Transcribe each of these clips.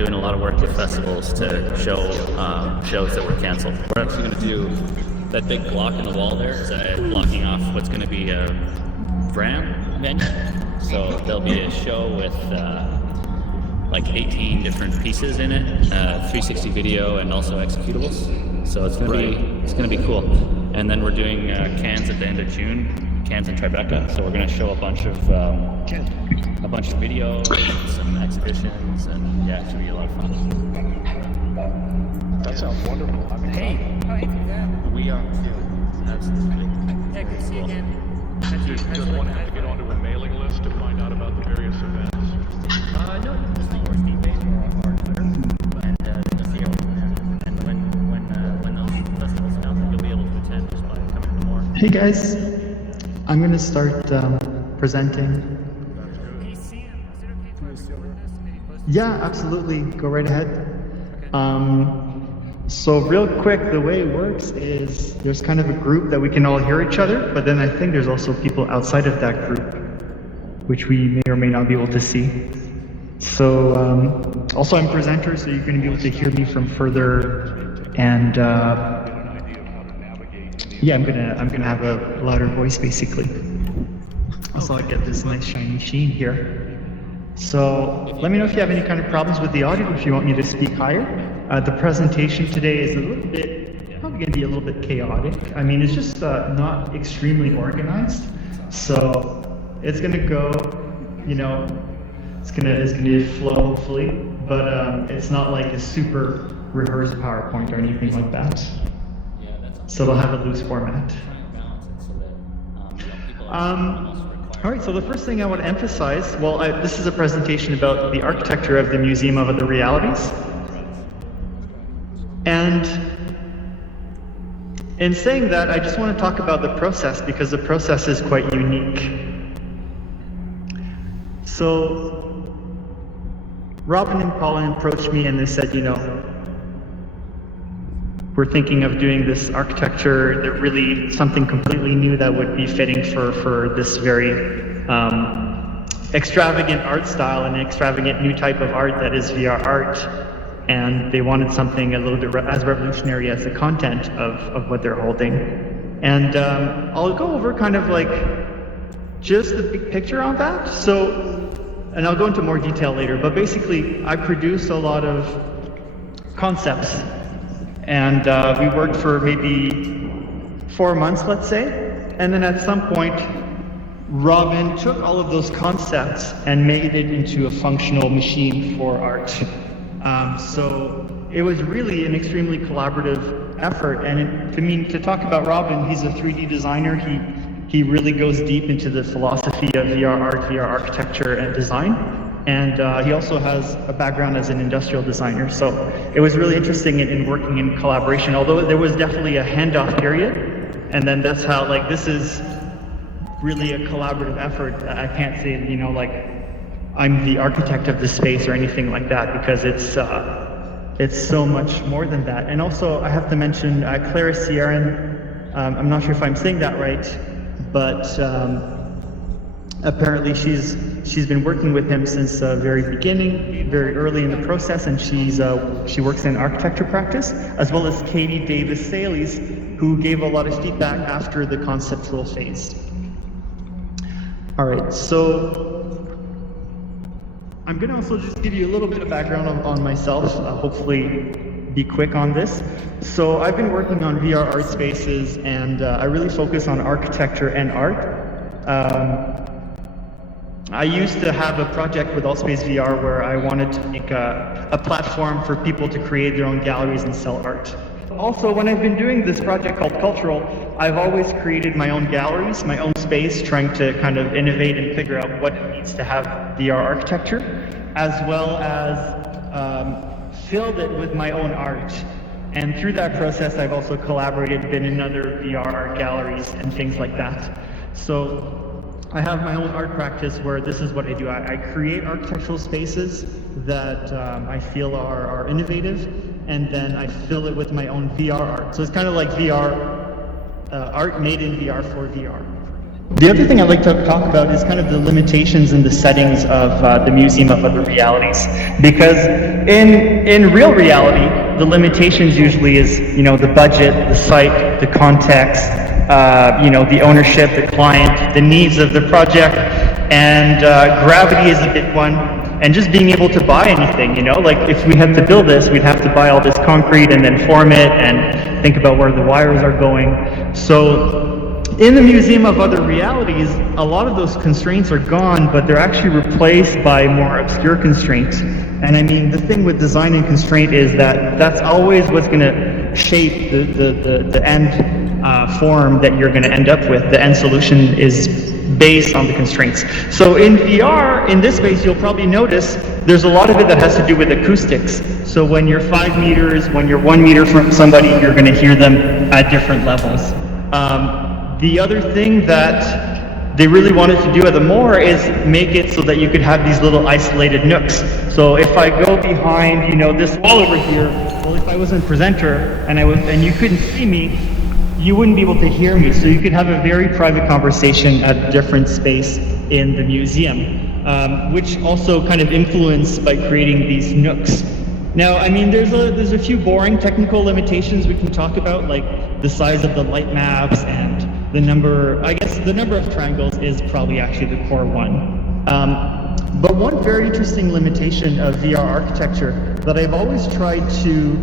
doing a lot of work with festivals to show shows that were canceled. We're actually going to do that big block in the wall there, blocking off what's going to be a Vram venue. So there'll be a show with like 18 different pieces in it, 360 video and also executables. So it's gonna be cool. And then we're doing cans at the end of June, cans in Tribeca. So we're gonna show a bunch of video, some exhibitions, and yeah, it should be a lot of fun. That sounds wonderful. I'm excited. We are too. Absolutely. Yeah, good to see you again. Does one have to get onto a mailing list to find out about the various events? No, you can just follow our Steam page or Twitter, and you'll see everything. And when those festivals announce, you'll be able to attend just by coming to more. Hey guys, I'm going to start presenting. Can you see him? Is it okay for us to record this? Maybe post it? Yeah, absolutely. Go right ahead. So real quick, the way it works is there's kind of a group that we can all hear each other, but then I think there's also people outside of that group, which we may or may not be able to see. So also I'm a presenter, so you're going to be able to hear me from further, and yeah, I'm gonna have a louder voice basically. Also, I get this nice shiny sheen here. So let me know if you have any kind of problems with the audio, if you want me to speak higher. The presentation today is a little bit, probably going to be a little bit chaotic. I mean, it's just not extremely organized. So it's going to go, you know, it's going to flow hopefully, but it's not like a super rehearsed PowerPoint or anything like that. So it'll have a loose format. All right, so the first thing I want to emphasize, well, this is a presentation about the architecture of the Museum of Other Realities. And in saying that, I just want to talk about the process because the process is quite unique. So Robin and Colin approached me and they said, you know, we're thinking of doing this architecture, that really something completely new that would be fitting for this very extravagant art style and extravagant new type of art that is VR art. And they wanted something a little bit as revolutionary as the content of what they're holding. And I'll go over kind of like just the big picture on that. So, and I'll go into more detail later, but basically I produce a lot of concepts. And we worked for maybe 4 months, let's say. And then at some point, Robin took all of those concepts and made it into a functional machine for art. So it was really an extremely collaborative effort. And to talk about Robin, he's a 3D designer. He really goes deep into the philosophy of VR art, VR architecture and design. And he also has a background as an industrial designer. So it was really interesting in working in collaboration, although there was definitely a handoff period. And then that's how, like, this is really a collaborative effort. I can't say, you know, like, I'm the architect of the space or anything like that, because it's so much more than that. And also, I have to mention Clara Sierran. I'm not sure if I'm saying that right, but apparently she's been working with him since the very beginning, very early in the process, and she works in architecture practice, as well as Katie Davis-Sales, who gave a lot of feedback after the conceptual phase. All right, so I'm going to also just give you a little bit of background on myself, hopefully be quick on this. So I've been working on VR art spaces, and I really focus on architecture and art. I used to have a project with Allspace VR where I wanted to make a platform for people to create their own galleries and sell art. Also, when I've been doing this project called Cultural, I've always created my own galleries, my own space, trying to kind of innovate and figure out what it needs to have VR architecture, as well as filled it with my own art. And through that process, I've also collaborated, been in other VR art galleries and things like that. So I have my own art practice where this is what I do. I create architectural spaces that I feel are innovative, and then I fill it with my own VR art. So it's kind of like VR, art made in VR for VR. The other thing I'd like to talk about is kind of the limitations and the settings of the Museum of Other Realities. Because in real reality, the limitations usually is, the budget, the site, the context, the ownership, the client, the needs of the project, and gravity is a big one. And just being able to buy anything, like if we had to build this, we'd have to buy all this concrete and then form it and think about where the wires are going. So in the Museum of Other Realities, a lot of those constraints are gone, but they're actually replaced by more obscure constraints. And I mean, the thing with design and constraint is that that's always what's going to shape the end form that you're going to end up with. The end solution is based on the constraints. So in VR, in this space, you'll probably notice there's a lot of it that has to do with acoustics. So when you're 5 meters, when you're 1 meter from somebody, you're going to hear them at different levels. The other thing that they really wanted to do at the Moore is make it so that you could have these little isolated nooks. So if I go behind, this wall over here, well, if I wasn't a presenter and you couldn't see me, you wouldn't be able to hear me. So you could have a very private conversation at a different space in the museum, which also kind of influenced by creating these nooks. Now, I mean, there's a few boring technical limitations we can talk about, like the size of the light maps and the number of triangles is probably actually the core one. But one very interesting limitation of VR architecture that I've always tried to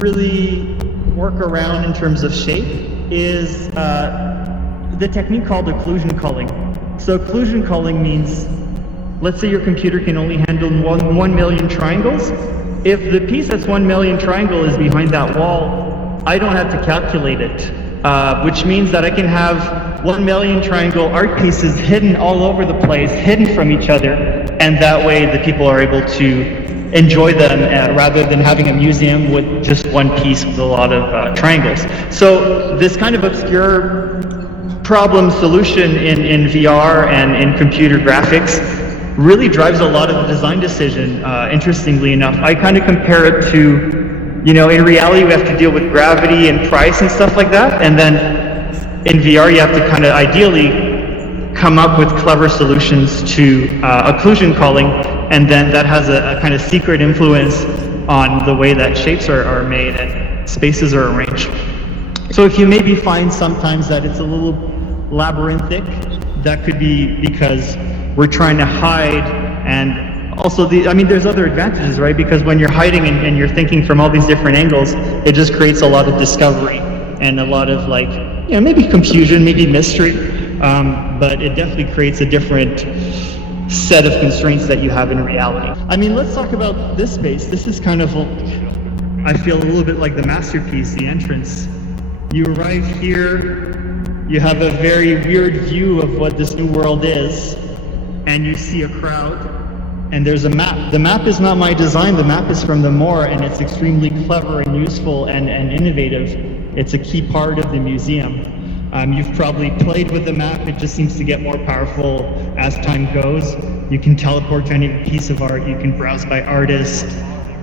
really work around in terms of shape is the technique called occlusion culling. So occlusion culling means, let's say your computer can only handle 1 million triangles. If the piece that's 1 million triangle is behind that wall, I don't have to calculate it. Which means that I can have 1 million triangle art pieces hidden all over the place, hidden from each other, and that way the people are able to enjoy them rather than having a museum with just one piece with a lot of triangles. So this kind of obscure problem solution in VR and in computer graphics really drives a lot of the design decision, interestingly enough. I kind of compare it to, in reality, we have to deal with gravity and price and stuff like that. And then in VR, you have to kind of ideally come up with clever solutions to occlusion culling. And then that has a kind of secret influence on the way that shapes are made and spaces are arranged. So if you maybe find sometimes that it's a little labyrinthic, that could be because we're trying to hide, and also there's other advantages, right? Because when you're hiding and you're thinking from all these different angles, it just creates a lot of discovery and a lot of maybe confusion, maybe mystery, but it definitely creates a different set of constraints that you have in reality. I mean, let's talk about this space. This is kind of, I feel a little bit like the masterpiece, the entrance. You arrive here, you have a very weird view of what this new world is, and you see a crowd, and there's a map. The map is not my design, the map is from the Moore, and it's extremely clever and useful and innovative. It's a key part of the museum. You've probably played with the map, it just seems to get more powerful as time goes. You can teleport to any piece of art, you can browse by artist,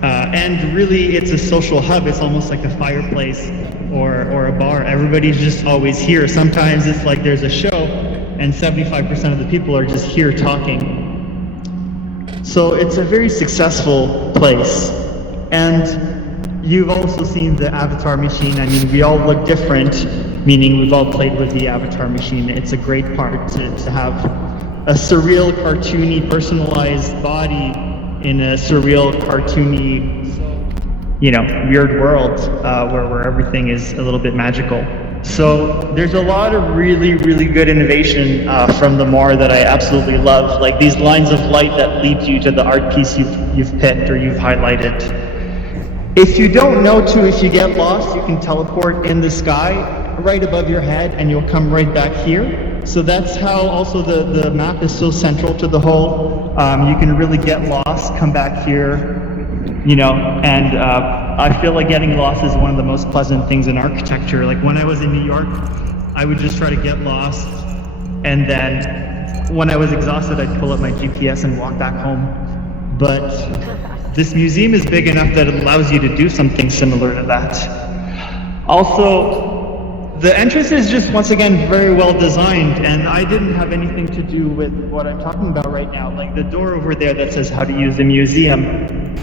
and really it's a social hub. It's almost like a fireplace or a bar. Everybody's just always here. Sometimes it's like there's a show and 75% of the people are just here talking. So it's a very successful place. And you've also seen the avatar machine. I mean, we all look different, meaning we've all played with the avatar machine. It's a great part to have a surreal, cartoony, personalized body in a surreal, cartoony, weird world where everything is a little bit magical. So there's a lot of really, really good innovation from the Moore that I absolutely love, like these lines of light that lead you to the art piece you've picked or you've highlighted. If you don't know to, if you get lost, you can teleport in the sky right above your head and you'll come right back here. So that's how also the map is so central to the whole. You can really get lost, come back here, and I feel like getting lost is one of the most pleasant things in architecture. Like when I was in New York, I would just try to get lost, and then when I was exhausted, I'd pull up my GPS and walk back home. But this museum is big enough that it allows you to do something similar to that. Also, the entrance is just, once again, very well designed, and I didn't have anything to do with what I'm talking about right now. Like the door over there that says how to use a museum,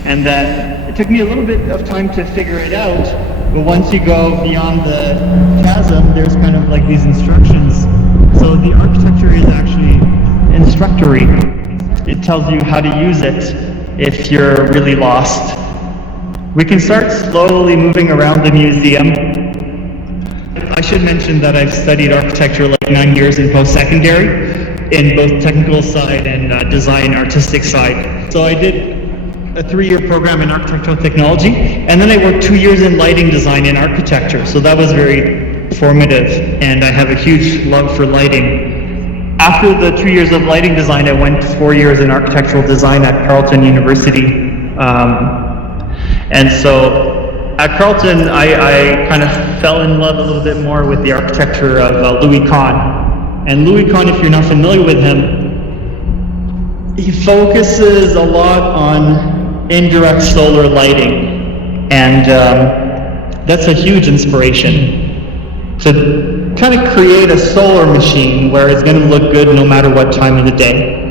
and that it took me a little bit of time to figure it out, but once you go beyond the chasm, there's kind of like these instructions. So the architecture is actually instructory. It tells you how to use it if you're really lost. We can start slowly moving around the museum. I should mention that I've studied architecture like 9 years in post-secondary, in both technical side and design artistic side. So I did a 3-year program in architectural technology, and then I worked 2 years in lighting design in architecture. So that was very formative, and I have a huge love for lighting. After the 2 years of lighting design, I went 4 years in architectural design at Carleton University. And so at Carleton, I kind of fell in love a little bit more with the architecture of Louis Kahn. And Louis Kahn, if you're not familiar with him, he focuses a lot on indirect solar lighting. And that's a huge inspiration to kind of create a solar machine where it's going to look good no matter what time of the day,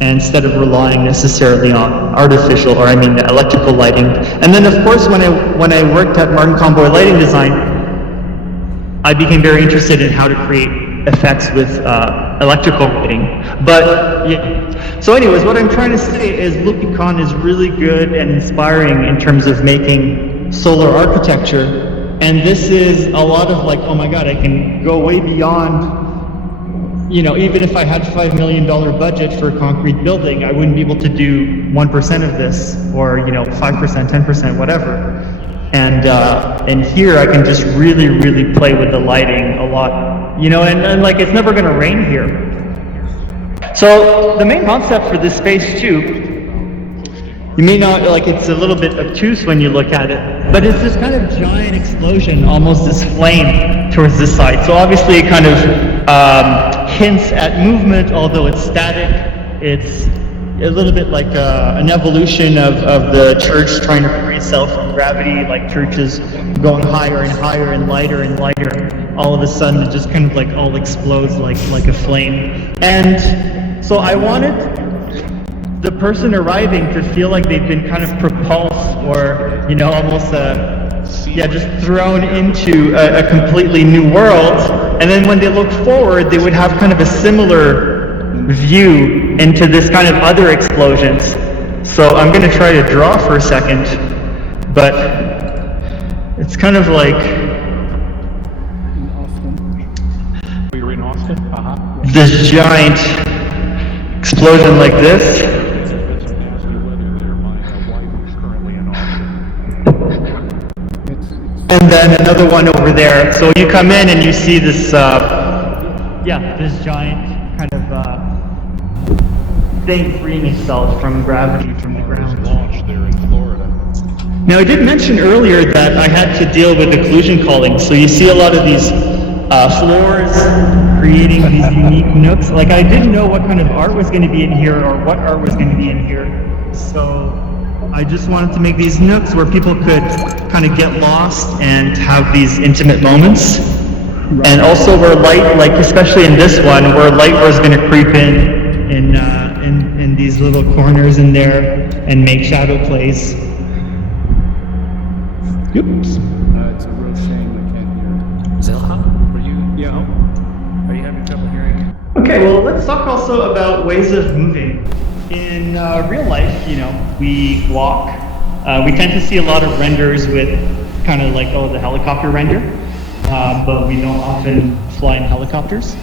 instead of relying necessarily on artificial, or electrical lighting. And then of course when I worked at Martin Conboy Lighting Design, I became very interested in how to create effects with electrical lighting. But yeah. So anyways, what I'm trying to say is Louis Kahn is really good and inspiring in terms of making solar architecture. And this is a lot of like, oh my God, I can go way beyond, even if I had $5 million budget for a concrete building, I wouldn't be able to do 1% of this, or 5%, 10%, whatever. And here I can just really, really play with the lighting a lot, and like it's never going to rain here. So the main concept for this space too, you may not, it's a little bit obtuse when you look at it, but it's this kind of giant explosion, almost this flame towards this side. So obviously it kind of hints at movement, although it's static. It's a little bit like an evolution of the church trying to free itself from gravity, like churches going higher and higher and lighter, all of a sudden it just kind of like all explodes like a flame. And so I wanted the person arriving to feel like they've been kind of propulsed, or almost just thrown into a completely new world. And then when they look forward, they would have kind of a similar view into this kind of other explosions. So I'm going to try to draw for a second, but it's kind of like You're in Austin? this giant explosion like this. And then another one over there. So you come in and you see this, this giant kind of thing freeing itself from gravity from the ground. Launched there in Florida. Now I did mention earlier that I had to deal with occlusion culling. So you see a lot of these floors creating these unique nooks. Like I didn't know what kind of art was going to be in here, or what art was going to be in here. So I just wanted to make these nooks where people could kind of get lost and have these intimate moments. And also where light, like especially in this one, where light was going to creep in these little corners in there and make shadow plays. Oops. It's a real shame I can't hear. Zilha, are you having trouble hearing? Okay, well, let's talk also about ways of moving. In real life, we walk. We tend to see a lot of renders with kind of like, the helicopter render, but we don't often fly in helicopters.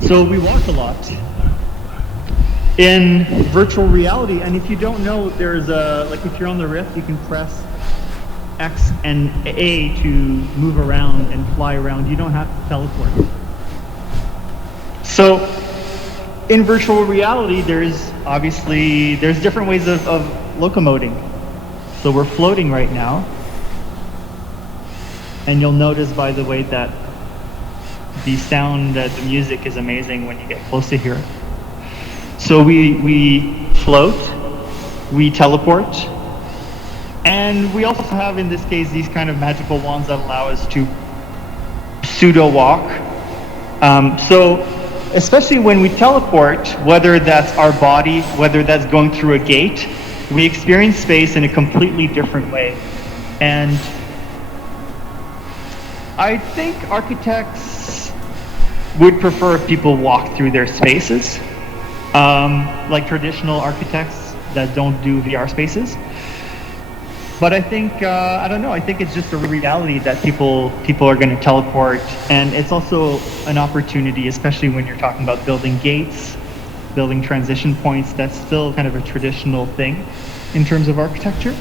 So we walk a lot. In virtual reality, and if you don't know, there's if you're on the Rift, you can press X and A to move around and fly around. You don't have to teleport. So in virtual reality, there's different ways of locomoting. So we're floating right now. And you'll notice, by the way, that the sound, the music is amazing when you get close to here. So we float, we teleport, and we also have, in this case, these kind of magical wands that allow us to pseudo walk. So especially when we teleport, whether that's our body, whether that's going through a gate, we experience space in a completely different way. And I think architects would prefer if people walk through their spaces, like traditional architects that don't do VR spaces. But I think, I don't know, I think it's just a reality that people are going to teleport. And it's also an opportunity, especially when you're talking about building gates, building transition points. That's still kind of a traditional thing in terms of architecture.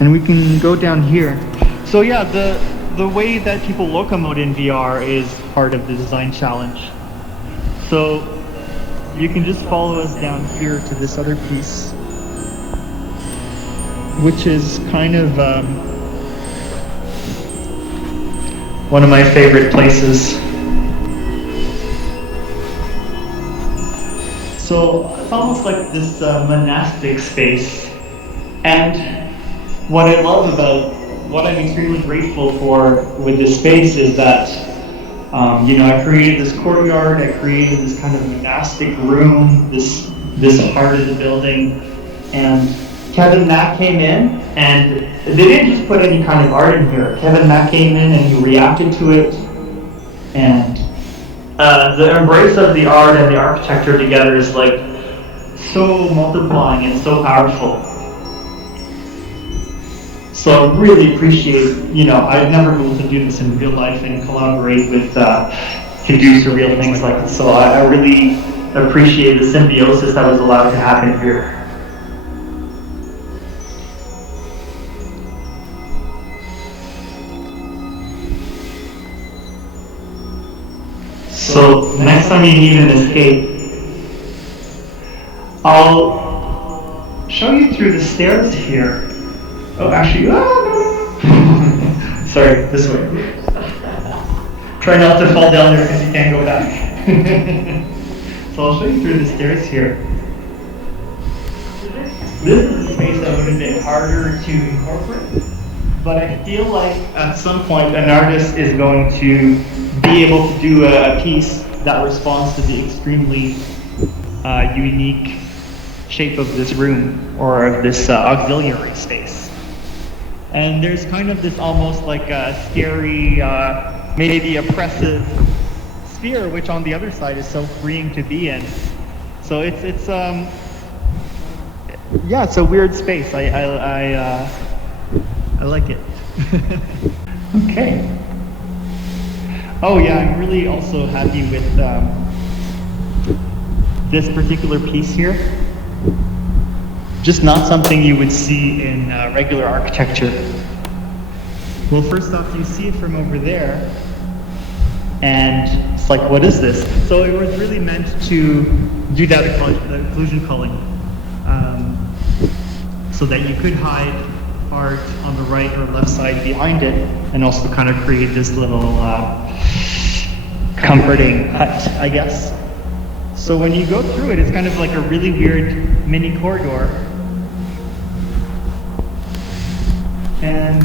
And we can go down here. So yeah, the way that people locomote in VR is part of the design challenge. So you can just follow us down here to this other piece, which is kind of one of my favorite places. So it's almost like this monastic space. And what I love about, what I'm extremely grateful for with this space is that, you know, I created this courtyard, I created this kind of monastic room, this part of the building, and Kevin Mack came in, and they didn't just put any kind of art in here. Kevin Mack came in and he reacted to it, and the embrace of the art and the architecture together is like so multiplying and so powerful. So I really appreciate, you know, I've never been able to do this in real life and collaborate with, to do surreal things like this. So I really appreciate the symbiosis that was allowed to happen here. So the next time you need an escape, I'll show you through the stairs here. Oh, actually, sorry, this way. Try not to fall down there because you can't go back. So I'll show you through the stairs here. This is a space that would have been harder to incorporate, but I feel like at some point an artist is going to be able to do a piece that responds to the extremely unique shape of this room or of this auxiliary space. And there's kind of this almost like a scary, maybe oppressive sphere, which on the other side is so freeing to be in. So it's yeah, it's a weird space. I like it. Okay. Oh yeah, I'm really also happy with this particular piece here. Just not something you would see in regular architecture. Well, first off, you see it from over there, and it's like, what is this? So it was really meant to do that occlusion culling, so that you could hide art on the right or left side behind it, and also kind of create this little comforting hut, I guess. So when you go through it, it's kind of like a really weird mini corridor. And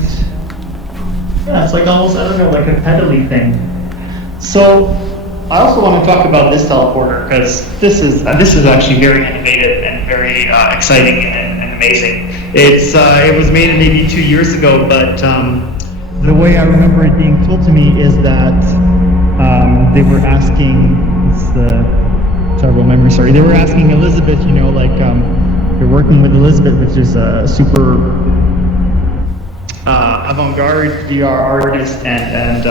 yeah, it's like almost, I don't know, like a pedally thing. So I also want to talk about this teleporter because this is actually very innovative and very exciting and amazing. It was made maybe 2 years ago, but the way I remember it being told to me is that they were asking, it's the terrible memory, sorry. They were asking Elizabeth, you know, like they're working with Elizabeth, which is a super avant-garde VR artist and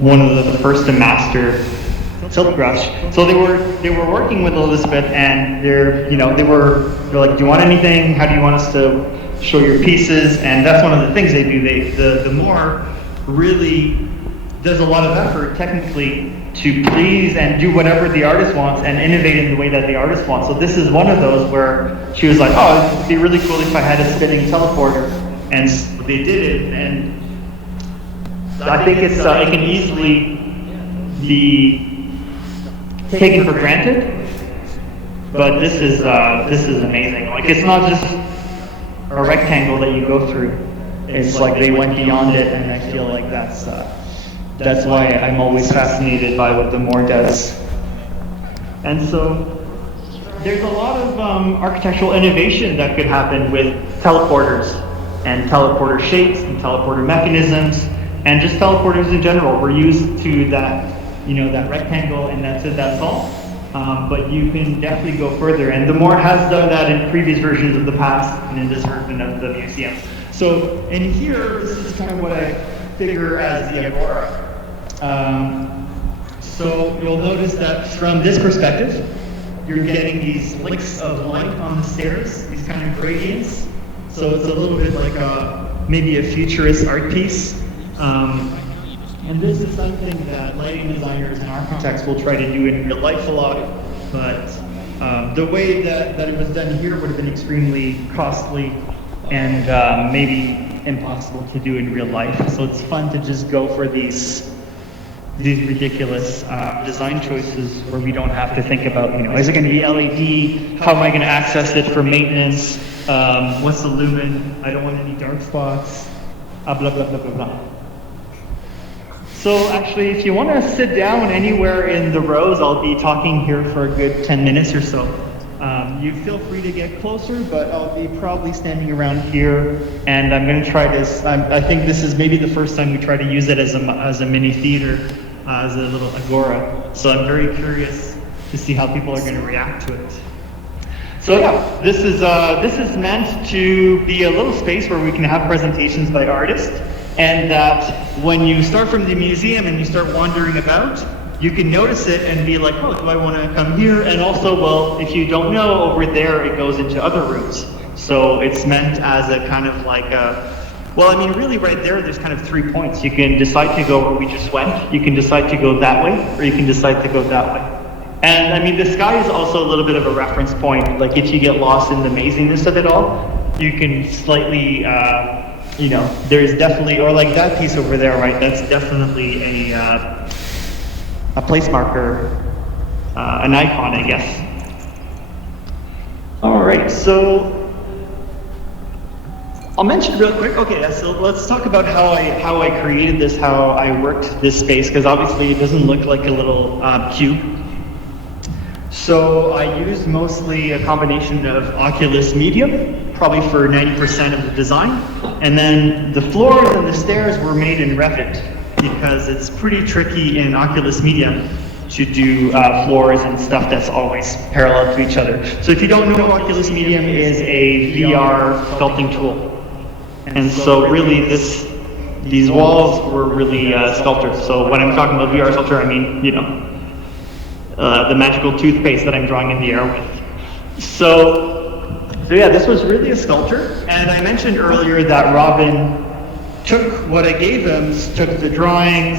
one of the first to master silk brush. So they were working with Elizabeth, and they're like, do you want anything? How do you want us to show your pieces? And that's one of the things they do. The more really does a lot of effort technically to please and do whatever the artist wants and innovate in the way that the artist wants. So this is one of those where she was like, oh, it'd be really cool if I had a spinning teleporter. And they did it, and I think it can easily be taken for granted, but this is amazing. Like, it's not just a rectangle that you go through. It's like they went beyond it, and I feel like that's why I'm always fascinated by what the Moore does. And so there's a lot of architectural innovation that could happen with teleporters and teleporter shapes and teleporter mechanisms and just teleporters in general. We're used to that, that rectangle, and that's all. But you can definitely go further. And the Moore has done that in previous versions of the past and in this version of the museum. So in here, this is kind of what I figure as the agora. So you'll notice that from this perspective, you're getting these licks of light on the stairs, these kind of gradients. So it's a little bit like maybe a futurist art piece. And this is something that lighting designers and architects will try to do in real life a lot. But the way that it was done here would have been extremely costly and maybe impossible to do in real life. So it's fun to just go for these ridiculous design choices where we don't have to think about, is it going to be LED? How am I going to access it for maintenance? What's the lumen? I don't want any dark spots. Blah, blah, blah, blah, blah. So actually, if you want to sit down anywhere in the rows, I'll be talking here for a good 10 minutes or so. You feel free to get closer, but I'll be probably standing around here, and I'm going to try this. I think this is maybe the first time we try to use it as a mini theater, as a little agora. So I'm very curious to see how people are going to react to it. So yeah, this is meant to be a little space where we can have presentations by artists, and that when you start from the museum and you start wandering about, you can notice it and be like, oh, do I want to come here? And also, well, if you don't know, over there it goes into other rooms. So it's meant as a kind of like really right there's kind of 3 points. You can decide to go where we just went, you can decide to go that way, or you can decide to go that way. And I mean, the sky is also a little bit of a reference point. Like if you get lost in the maziness of it all, you can slightly, there's definitely, or like that piece over there, right? That's definitely a place marker, an icon, I guess. All right, so I'll mention real quick. Okay, so let's talk about how I created this, how I worked this space, because obviously it doesn't look like a little cube. So I used mostly a combination of Oculus Media, probably for 90% of the design, and then the floors and the stairs were made in Revit, because it's pretty tricky in Oculus Media to do floors and stuff that's always parallel to each other. So if you don't know, Oculus Medium is a VR sculpting tool. And so really these walls were really sculptors. So when I'm talking about VR sculpture, I mean, the magical toothpaste that I'm drawing in the air with. So yeah, this was really a sculpture. And I mentioned earlier that Robin took what I gave him, took the drawings,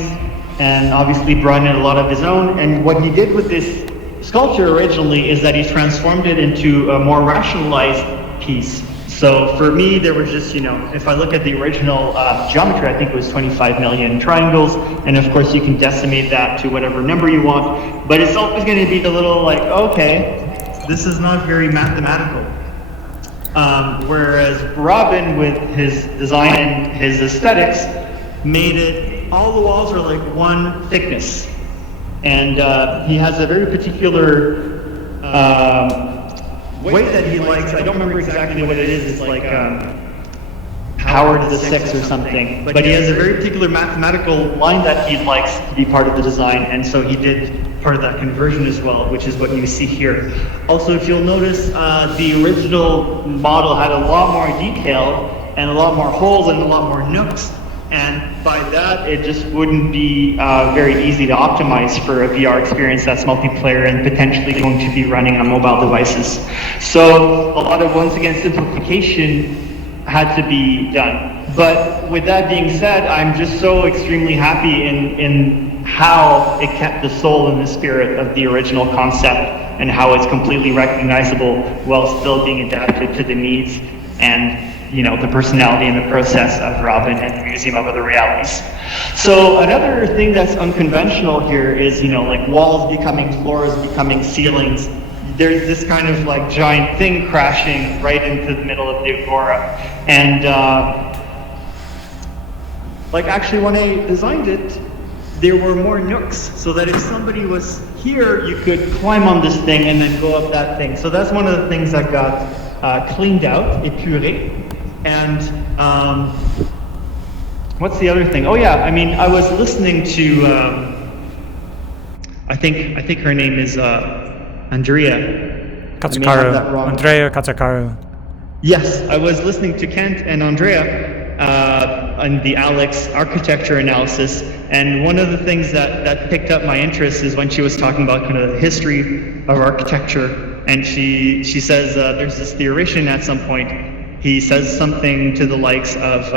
and obviously brought in a lot of his own. And what he did with this sculpture originally is that he transformed it into a more rationalized piece. So for me, there was just, if I look at the original geometry, I think it was 25 million triangles. And of course, you can decimate that to whatever number you want. But it's always going to be the little like, okay, this is not very mathematical. Whereas Robin, with his design and his aesthetics, made it, all the walls are like one thickness. And he has a very particular way that he likes, I don't remember exactly what it is, it's like power to the 6 or something. But he has a very particular mathematical line that he likes to be part of the design, and so he did part of that conversion as well, which is what you see here. Also, if you'll notice, the original model had a lot more detail and a lot more holes and a lot more nooks. And by that, it just wouldn't be very easy to optimize for a VR experience that's multiplayer and potentially going to be running on mobile devices. So a lot of, once again, simplification had to be done. But with that being said, I'm just so extremely happy in how it kept the soul and the spirit of the original concept and how it's completely recognizable while still being adapted to the needs and the personality and the process of Robin and the Museum of Other Realities. So another thing that's unconventional here is, like walls becoming floors, becoming ceilings. There's this kind of like giant thing crashing right into the middle of the agora. And Like actually when I designed it, there were more nooks so that if somebody was here, you could climb on this thing and then go up that thing. So that's one of the things that got cleaned out, épuré. And what's the other thing? Oh yeah, I mean, I was listening to, I think her name is Andrea. Katsukaru. Andrea Katsukaru. Yes, I was listening to Kent and Andrea on the Alex architecture analysis, and one of the things that picked up my interest is when she was talking about kind of the history of architecture, and she says there's this theoretician at some point, he says something to the likes of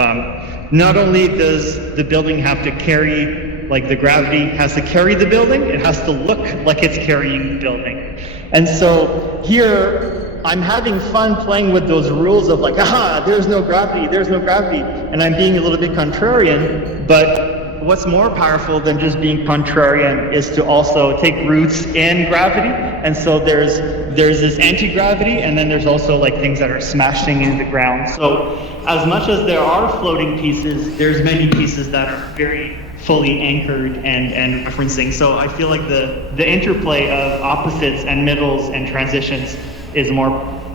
not only does the building have to carry, like the gravity has to carry the building, it has to look like it's carrying the building. And so here, I'm having fun playing with those rules of like, aha, there's no gravity, and I'm being a little bit contrarian, but what's more powerful than just being contrarian is to also take roots in gravity, and so there's this anti-gravity, and then there's also like things that are smashing into the ground. So as much as there are floating pieces, there's many pieces that are very fully anchored and referencing. So I feel like the interplay of opposites and middles and transitions is more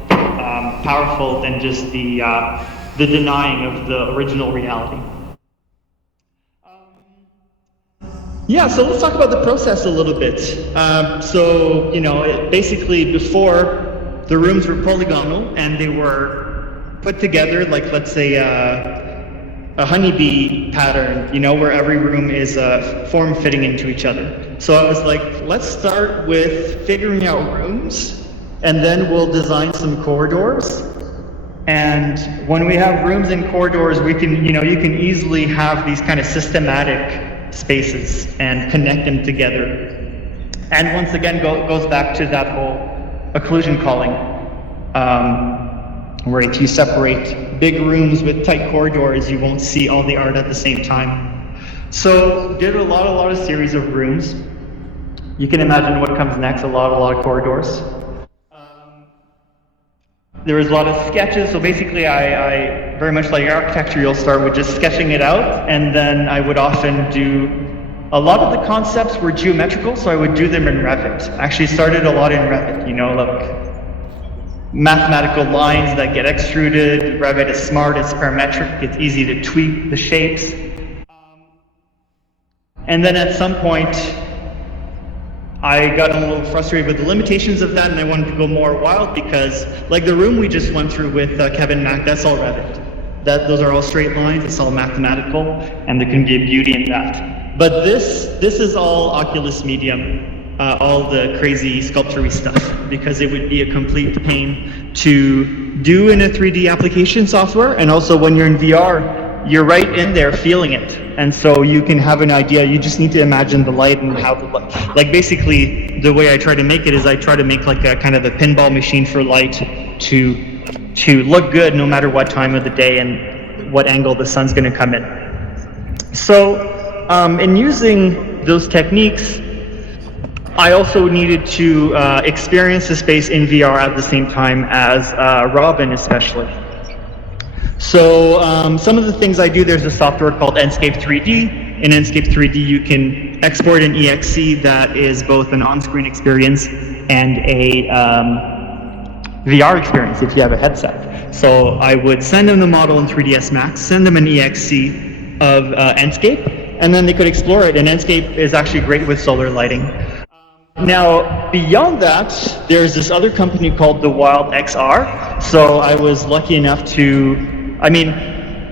powerful than just the denying of the original reality. Yeah, so let's talk about the process a little bit. So, you know, basically before, the rooms were polygonal and they were put together like, let's say, a honeybee pattern, you know, where every room is form-fitting into each other. So I was like, let's start with figuring out rooms, and then we'll design some corridors. And when we have rooms and corridors, we can, you know, you can easily have these kind of systematic spaces and connect them together. And once again, goes back to that whole occlusion calling, where if you separate big rooms with tight corridors, you won't see all the art at the same time. So did a lot of series of rooms. You can imagine what comes next, a lot of corridors. There was a lot of sketches, so basically I very much like architecture, you'll start with just sketching it out, and then I would often do, a lot of the concepts were geometrical, so I would do them in Revit. I actually started a lot in Revit, you know, like mathematical lines that get extruded. Revit is smart, it's parametric, it's easy to tweak the shapes. And then at some point, I got a little frustrated with the limitations of that, and I wanted to go more wild because, like the room we just went through with Kevin Mack, that's all Revit. Those are all straight lines, it's all mathematical, and there can be a beauty in that. But this is all Oculus Medium, all the crazy sculpture-y stuff, because it would be a complete pain to do in a 3D application software, and also when you're in VR, you're right in there feeling it. And so you can have an idea, you just need to imagine the light and how the light, like basically the way I try to make it is I try to make like a kind of a pinball machine for light to look good no matter what time of the day and what angle the sun's gonna come in. So in using those techniques, I also needed to experience the space in VR at the same time as Robin especially. So some of the things I do, there's a software called Enscape 3D. In Enscape 3D, you can export an EXE that is both an on-screen experience and a VR experience if you have a headset. So I would send them the model in 3ds Max, send them an EXE of Enscape, and then they could explore it. And Enscape is actually great with solar lighting. Now, beyond that, there's this other company called the Wild XR. So I was lucky enough to, I mean,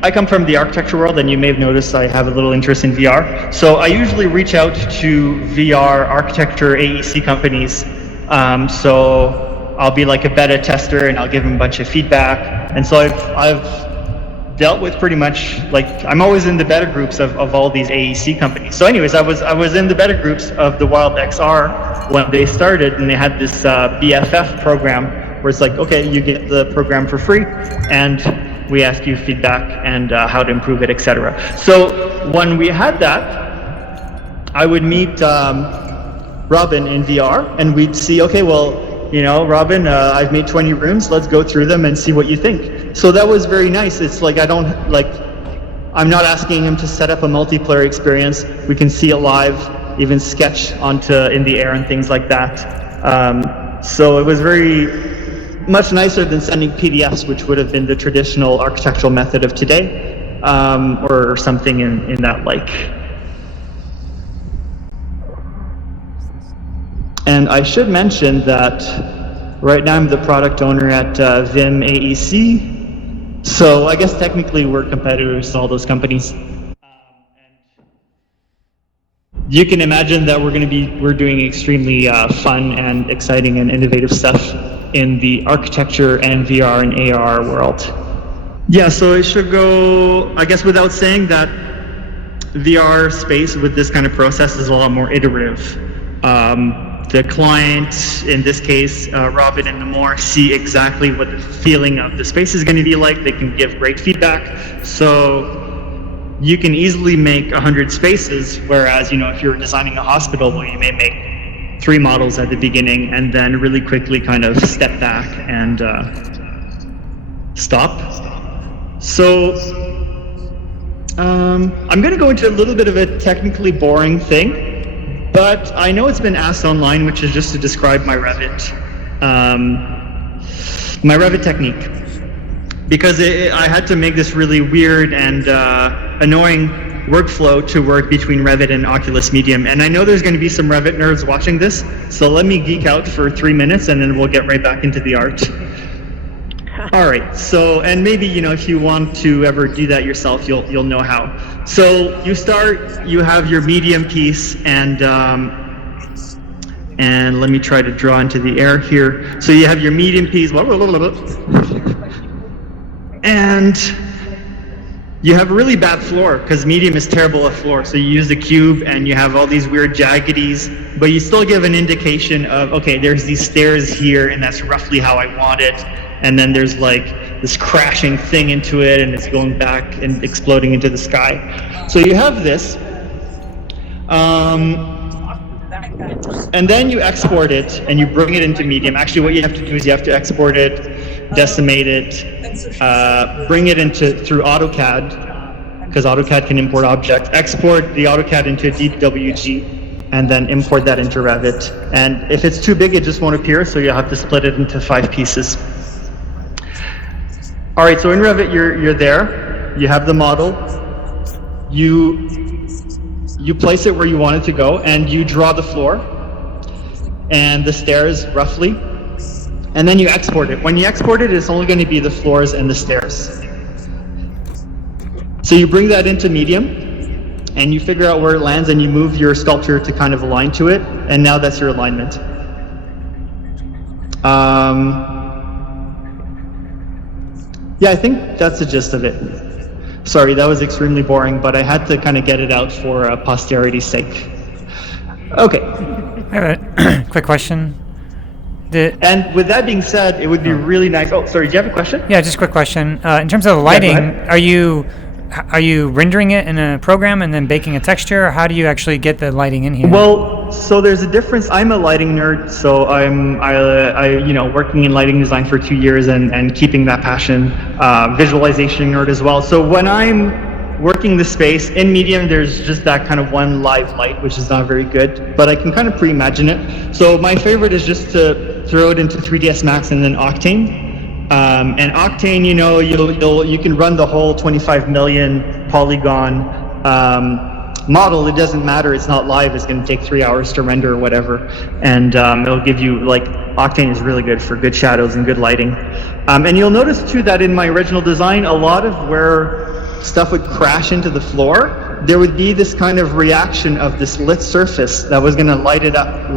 I come from the architecture world, and you may have noticed I have a little interest in VR. So I usually reach out to VR architecture AEC companies. So I'll be like a beta tester, and I'll give them a bunch of feedback. And so I've dealt with pretty much, like, I'm always in the beta groups of all these AEC companies. So anyways, I was in the beta groups of the Wild XR when they started, and they had this BFF program where it's like, okay, you get the program for free, and we ask you feedback and how to improve it, etc. So when we had that, I would meet Robin in VR, and we'd see, okay, well, you know, Robin, I've made 20 rooms, let's go through them and see what you think. So that was very nice. It's like, I'm not asking him to set up a multiplayer experience. We can see it live, even sketch in the air and things like that. So it was very much nicer than sending PDFs, which would have been the traditional architectural method of today, or something in that like. And I should mention that right now I'm the product owner at Vim AEC. So I guess technically we're competitors to all those companies. You can imagine that we're doing extremely fun and exciting and innovative stuff in the architecture and VR and AR world. Yeah, so it should go, I guess without saying that VR space with this kind of process is a lot more iterative. The client, in this case, Robin and Namor, see exactly what the feeling of the space is going to be like. They can give great feedback. So you can easily make 100 spaces, whereas, if you're designing a hospital, well, you may make 3 models at the beginning and then really quickly kind of step back and stop. So I'm going to go into a little bit of a technically boring thing. But I know it's been asked online, which is just to describe my Revit technique. Because I had to make this really weird and annoying workflow to work between Revit and Oculus Medium. And I know there's going to be some Revit nerds watching this, so let me geek out for 3 minutes and then we'll get right back into the art. All right, so, and maybe, if you want to ever do that yourself, you'll know how. So you have your medium piece, and let me try to draw into the air here. So you have your medium piece, and you have a really bad floor, because medium is terrible at floor. So you use the cube, and you have all these weird jaggedies, but you still give an indication of, okay, there's these stairs here, and that's roughly how I want it. And then there's like this crashing thing into it, and it's going back and exploding into the sky. So you have this, and then you export it and you bring it into medium. Actually, what you have to do is you have to export it, decimate it, bring it through AutoCAD, because AutoCAD can import objects. Export the AutoCAD into a DWG, and then import that into Revit. And if it's too big, it just won't appear, so you'll have to split it into 5 pieces. All right, so in Revit, you're there. You have the model. You place it where you want it to go, and you draw the floor and the stairs roughly, and then you export it. When you export it, it's only going to be the floors and the stairs. So you bring that into medium, and you figure out where it lands, and you move your sculpture to kind of align to it, and now that's your alignment. Yeah, I think that's the gist of it. Sorry, that was extremely boring, but I had to kind of get it out for posterity's sake. Okay. I have a quick question. And with that being said, it would be really nice. Oh, sorry, do you have a question? Yeah, just a quick question. In terms of the lighting, are you rendering it in a program and then baking a texture, or how do you actually get the lighting in here? Well, so there's a difference. I'm a lighting nerd, so I'm working in lighting design for 2 years and keeping that passion. Visualization nerd as well. So when I'm working the space in medium, there's just that kind of one live light, which is not very good, but I can kind of pre-imagine it. So my favorite is just to throw it into 3ds Max and then Octane. And Octane, you can run the whole 25 million polygon model. It doesn't matter, it's not live, it's going to take 3 hours to render or whatever, and it'll give you, Octane is really good for good shadows and good lighting. And you'll notice too that in my original design, a lot of where stuff would crash into the floor, there would be this kind of reaction of this lit surface that was going to light it up,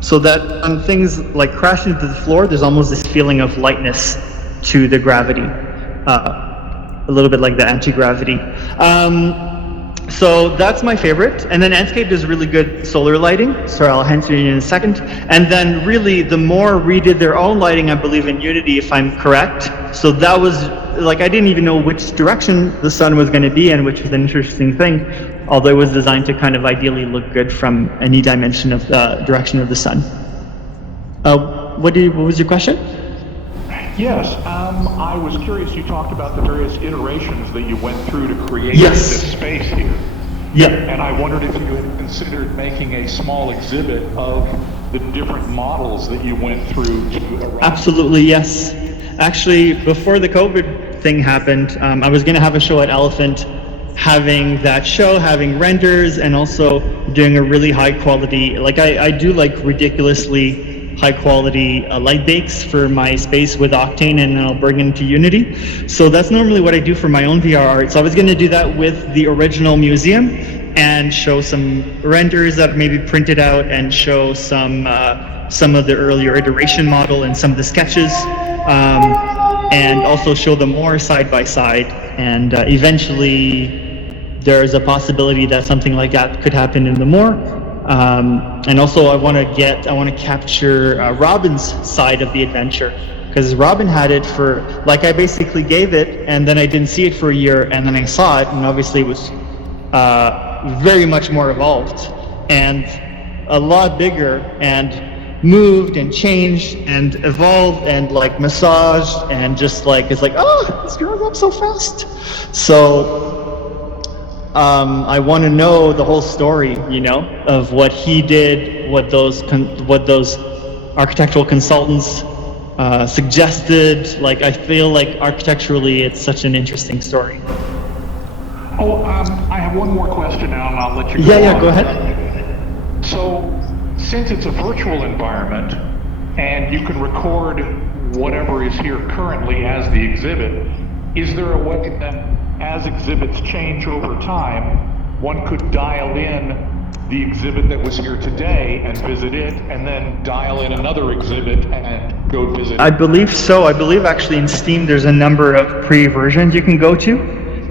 so that when things crash into the floor, there's almost this feeling of lightness to the gravity, a little bit like the anti-gravity. So that's my favorite. And then Enscape does really good solar lighting. So I'll answer you in a second. And then really, the more redid their own lighting, I believe in Unity, if I'm correct. So that was, I didn't even know which direction the sun was going to be in, which is an interesting thing. Although it was designed to kind of ideally look good from any dimension of the direction of the sun. What was your question? Yes, I was curious, you talked about the various iterations that you went through to create Yes. this space here. Yeah. And I wondered if you had considered making a small exhibit of the different models that you went through to arrive. Absolutely, yes. Actually, before the COVID thing happened, I was going to have a show at Elephant, having that show, having renders, and also doing a really high quality, like I do like ridiculously high quality light bakes for my space with Octane, and then I'll bring it into Unity. So that's normally what I do for my own VR art. So I was going to do that with the original museum and show some renders that maybe printed out and show some of the earlier iteration model and some of the sketches, and also show them more side by side. And eventually there's a possibility that something like that could happen in the more. And also I want to capture Robin's side of the adventure, because Robin had it for, like, I basically gave it and then I didn't see it for a year, and then I saw it, and obviously it was very much more evolved and a lot bigger, and moved and changed and evolved and like massaged, and just like, it's like, oh, it's growing up so fast. So I want to know the whole story, you know, of what he did, what those architectural consultants suggested. Like, I feel like architecturally it's such an interesting story. Oh, I have one more question now, and I'll let you go. Yeah, on. go ahead. So, since it's a virtual environment, and you can record whatever is here currently as the exhibit, is there a way that as exhibits change over time, one could dial in the exhibit that was here today and visit it, and then dial in another exhibit and go visit it? I believe so. I believe actually in Steam there's a number of pre-versions you can go to,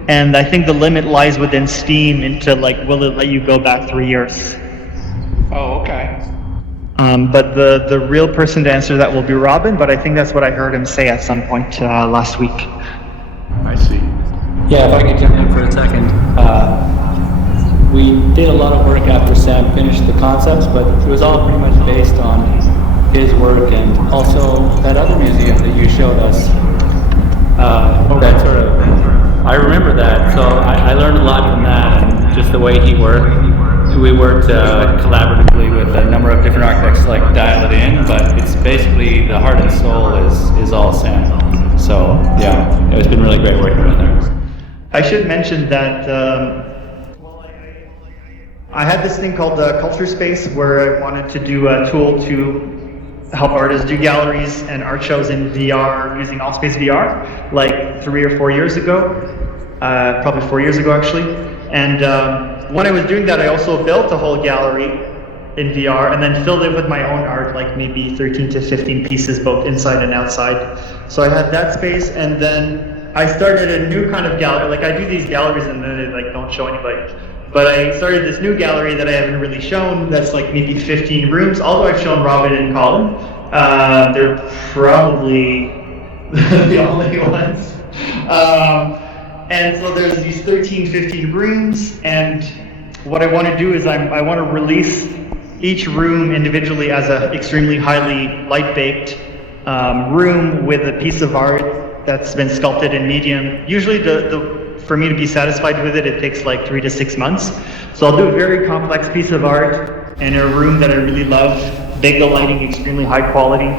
and I think the limit lies within Steam into, like, will it let you go back 3 years? Oh, okay. But the real person to answer that will be Robin, but I think that's what I heard him say at some point last week. I see. Yeah, if I could jump in for a second. We did a lot of work after Sam finished the concepts, but it was all pretty much based on his work, and also that other museum that you showed us. That sort of, I remember that, so I learned a lot from that, and just the way he worked. We worked collaboratively with a number of different architects to like dial it in, but it's basically the heart and soul is all Sam. So yeah, it's been really great working with him. I should mention that I had this thing called Culture Space, where I wanted to do a tool to help artists do galleries and art shows in VR using Allspace VR, like 3 or 4 years ago, probably 4 years ago actually. And when I was doing that, I also built a whole gallery in VR and then filled it with my own art, like maybe 13 to 15 pieces, both inside and outside. So I had that space, and then I started a new kind of gallery. Like, I do these galleries and then they like don't show anybody. But I started this new gallery that I haven't really shown, that's like maybe 15 rooms, although I've shown Robin and Colin. They're probably the only ones. And so there's these 13, 15 rooms, and what I want to do is I want to release each room individually as an extremely highly light-baked room with a piece of art that's been sculpted in medium. Usually for me to be satisfied with it, it takes like 3 to 6 months. So I'll do a very complex piece of art in a room that I really love, bake the lighting extremely high quality,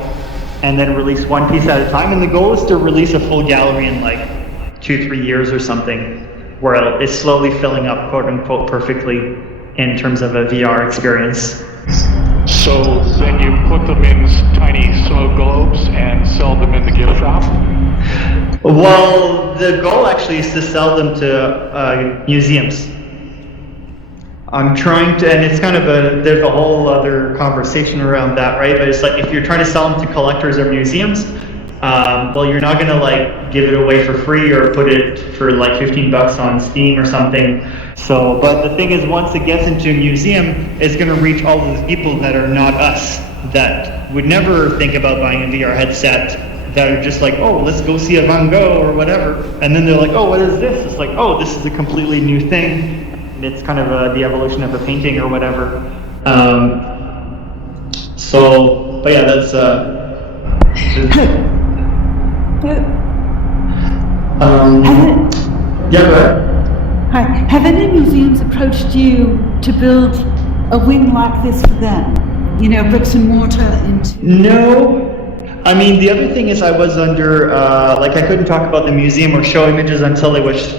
and then release one piece at a time. And the goal is to release a full gallery in like 2-3 years or something, where it's slowly filling up, quote unquote, perfectly in terms of a VR experience. So then you put them in tiny snow globes and sell them in the gift shop? Well, the goal actually is to sell them to museums. I'm trying to, and it's kind of there's a whole other conversation around that, right? But it's like, if you're trying to sell them to collectors or museums, well, you're not gonna like give it away for free or put it for like $15 on Steam or something. So, but the thing is, once it gets into a museum, it's gonna reach all of the people that are not us, that would never think about buying a VR headset, that are just like, oh, let's go see a Van Gogh or whatever. And then they're like, oh, what is this? It's like, oh, this is a completely new thing. It's kind of the evolution of a painting or whatever. So, but yeah, that's Yeah, go ahead. Hi. Have any museums approached you to build a wing like this for them? You know, bricks and mortar into... No. I mean, the other thing is I was under, like I couldn't talk about the museum or show images until it was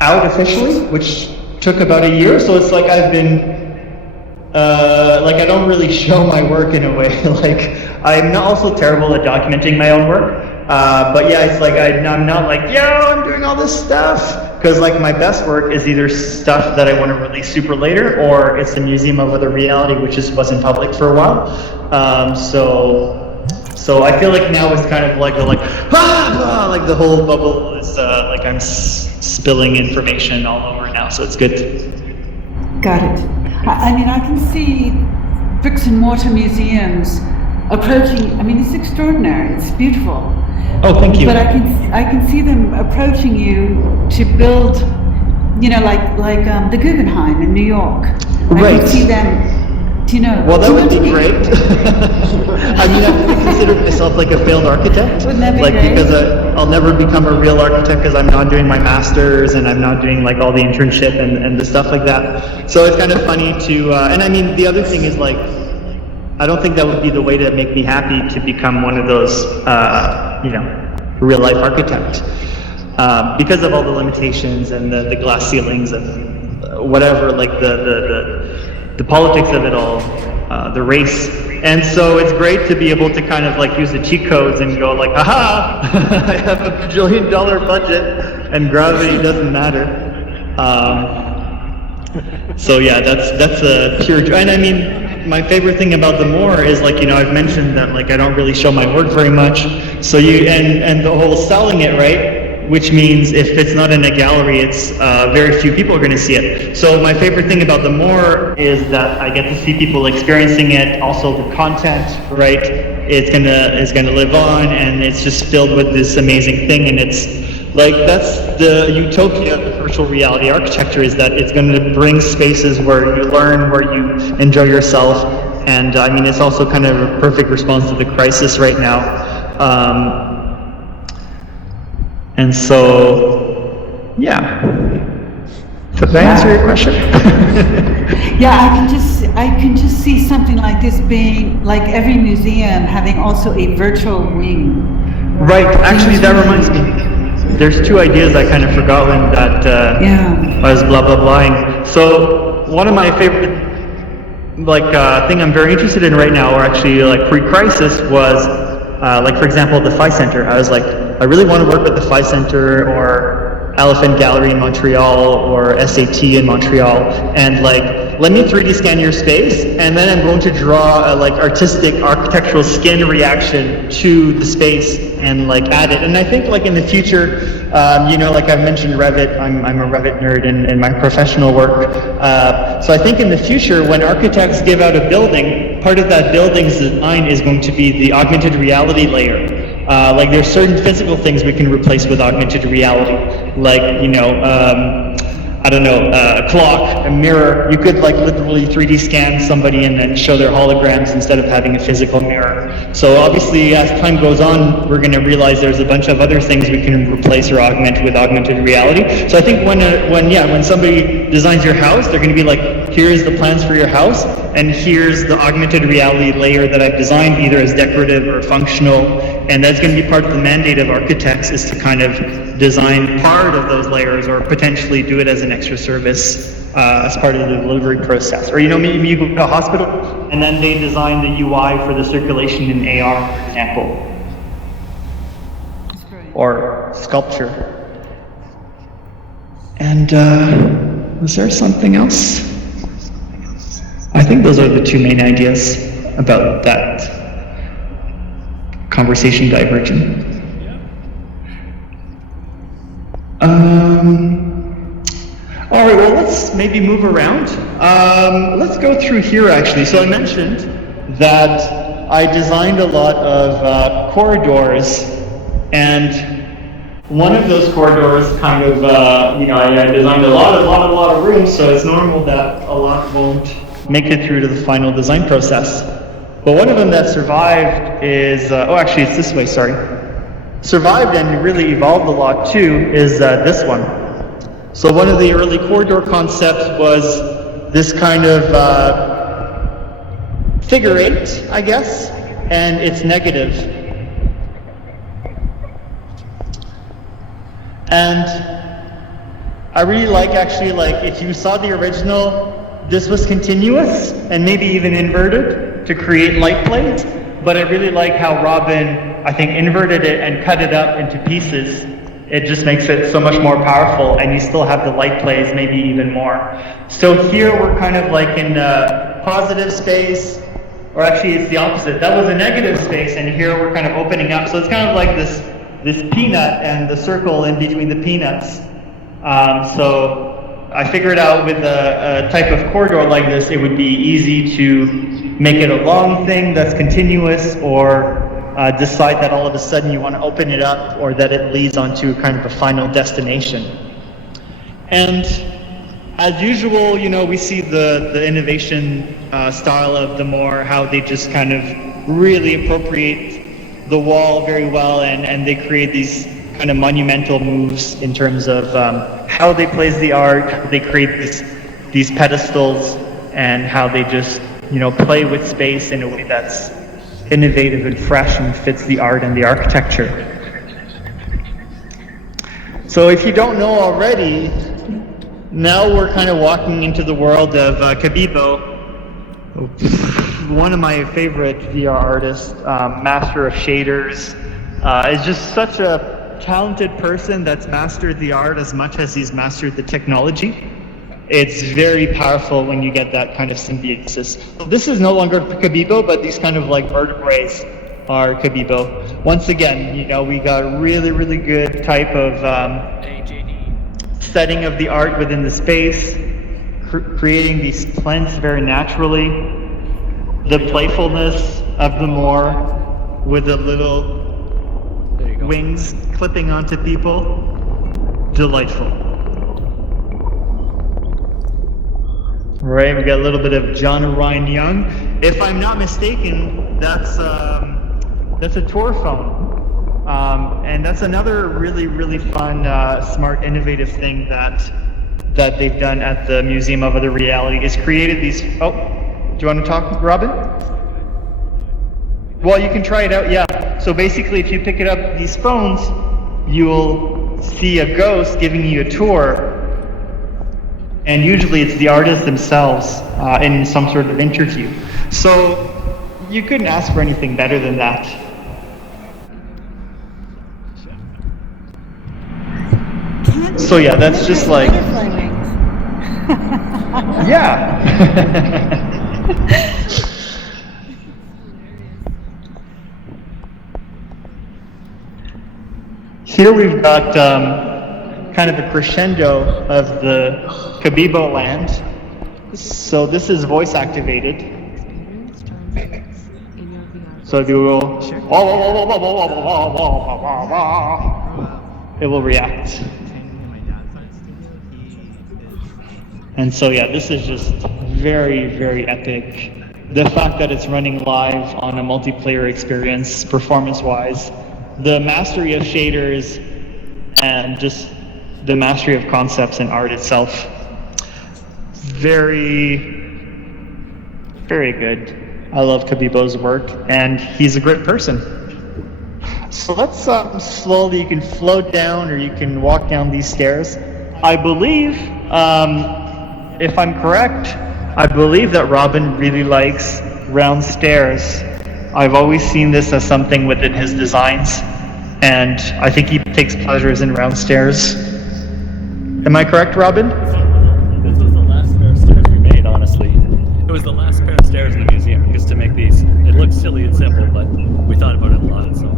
out officially, which took about a year. So it's like I've been, like I don't really show my work in a way. Like I'm not also terrible at documenting my own work. But yeah, it's like I'm not like, yo, I'm doing all this stuff. Because like my best work is either stuff that I want to release super later, or it's a museum of other reality, which wasn't public for a while. So I feel like now it's kind of like the like the whole bubble is like I'm spilling information all over now. So it's good. Got it. I mean, I can see bricks and mortar museums approaching. I mean, it's extraordinary. It's beautiful. Oh, thank you. But I can see them approaching you to build, you know, like the Guggenheim in New York. Right. I can see them. Do you know? Well, that would be great. I mean, I consider myself like a failed architect. Wouldn't that be like great? because I'll never become a real architect because I'm not doing my master's and I'm not doing like all the internship and the stuff like that. So it's kind of funny to, and I mean, the other thing is like, I don't think that would be the way to make me happy to become one of those, you know, real life architect. Because of all the limitations and the glass ceilings and whatever, like the politics of it all, the race. And so it's great to be able to kind of like use the cheat codes and go like, aha, I have a $1 billion budget and gravity doesn't matter. So yeah, that's a pure joy. And I mean, my favorite thing about the Moore is like, you know, I've mentioned that like I don't really show my work very much. So and the whole selling it, right? Which means if it's not in a gallery, it's very few people are going to see it. So my favorite thing about the Moore is that I get to see people experiencing it. Also the content, right? It's gonna live on, and it's just filled with this amazing thing. And it's like that's the utopia of virtual reality architecture, is that it's going to bring spaces where you learn, where you enjoy yourself. And I mean, it's also kind of a perfect response to the crisis right now. And so, yeah. So did I answer your question? Yeah, I can just see something like this being like every museum having also a virtual wing. Right. Actually, that reminds me. There's two ideas I kind of forgot when that I was blah blah blahing. So one of my favorite thing I'm very interested in right now, or actually like pre-crisis, was like for example the Phi Center. I was like, I really want to work with the Phi Center or Elephant Gallery in Montreal or SAT in Montreal, and like let me 3D scan your space, and then I'm going to draw a like artistic architectural skin reaction to the space and like add it. And I think like in the future, you know, like I've mentioned Revit, I'm a Revit nerd in my professional work. So I think in the future, when architects give out a building, part of that building's design is going to be the augmented reality layer. Like there's certain physical things we can replace with augmented reality, like, you know, I don't know, a clock, a mirror. You could like literally 3D scan somebody and then show their holograms instead of having a physical mirror. So obviously as time goes on, we're going to realize there's a bunch of other things we can replace or augment with augmented reality. So I think when somebody designs your house, they're going to be like, here's the plans for your house, and here's the augmented reality layer that I've designed, either as decorative or functional. And that's going to be part of the mandate of architects, is to kind of design part of those layers, or potentially do it as an extra service as part of the delivery process. Or, you know, maybe you go to a hospital and then they design the UI for the circulation in AR, for example. Or sculpture. And was there something else? I think those are the two main ideas about that conversation diverging. All right, well, let's maybe move around. Let's go through here, actually. So I mentioned that I designed a lot of corridors, and one of those corridors kind of, you know, I designed a lot of rooms, so it's normal that a lot won't make it through to the final design process. But one of them that survived is, oh, actually, it's this way, sorry. survived and really evolved a lot too is this one. So one of the early corridor concepts was this kind of figure eight, I guess, and it's negative. And I really like, actually, like if you saw the original, this was continuous and maybe even inverted to create light plays, but I really like how Robin, I think, inverted it and cut it up into pieces. It just makes it so much more powerful, and you still have the light plays, maybe even more. So here we're kind of like in a positive space, or actually it's the opposite. That was a negative space, and here we're kind of opening up. So it's kind of like this peanut and the circle in between the peanuts. So I figured out with a type of corridor like this, it would be easy to make it a long thing that's continuous, or decide that all of a sudden you want to open it up, or that it leads onto kind of a final destination. And as usual, you know, we see the innovation style of the Moore, how they just kind of really appropriate the wall very well, and they create these kind of monumental moves in terms of how they place the art, how they create these pedestals, and how they just, you know, play with space in a way that's innovative and fresh and fits the art and the architecture. So if you don't know already, now we're kind of walking into the world of Kabibo, one of my favorite VR artists, master of shaders, is just such a talented person that's mastered the art as much as he's mastered the technology. It's very powerful when you get that kind of symbiosis. So this is no longer Kabibo, but these kind of like vertebrae are Kabibo. Once again, you know, we got a really, really good type of setting of the art within the space, creating these plants very naturally. The playfulness of the Moor with the little wings clipping onto people, delightful. Right, we got a little bit of John Orion Young. If I'm not mistaken, that's a tour phone, and that's another really, really fun, smart, innovative thing that they've done at the Museum of Other Reality. Is created these. Oh, do you want to talk, Robin? Well, you can try it out. Yeah. So basically, if you pick it up, these phones, you'll see a ghost giving you a tour. And usually it's the artists themselves in some sort of interview. So you couldn't ask for anything better than that. So yeah, that's just like... Yeah. Here we've got kind of a crescendo of the Kabibo land. So this is voice activated. So if you will, it will react. And so yeah, this is just very, very epic. The fact that it's running live on a multiplayer experience, performance-wise, the mastery of shaders, and just the mastery of concepts and art itself. Very, very good. I love Kabibo's work, and he's a great person. So let's slowly, you can float down or you can walk down these stairs. I believe, if I'm correct, I believe that Robin really likes round stairs. I've always seen this as something within his designs, and I think he takes pleasures in round stairs. Am I correct, Robin? This was the last pair of stairs we made, honestly. It was the last pair of stairs in the museum, just to make these. It looks silly and simple, but we thought about it a lot, so.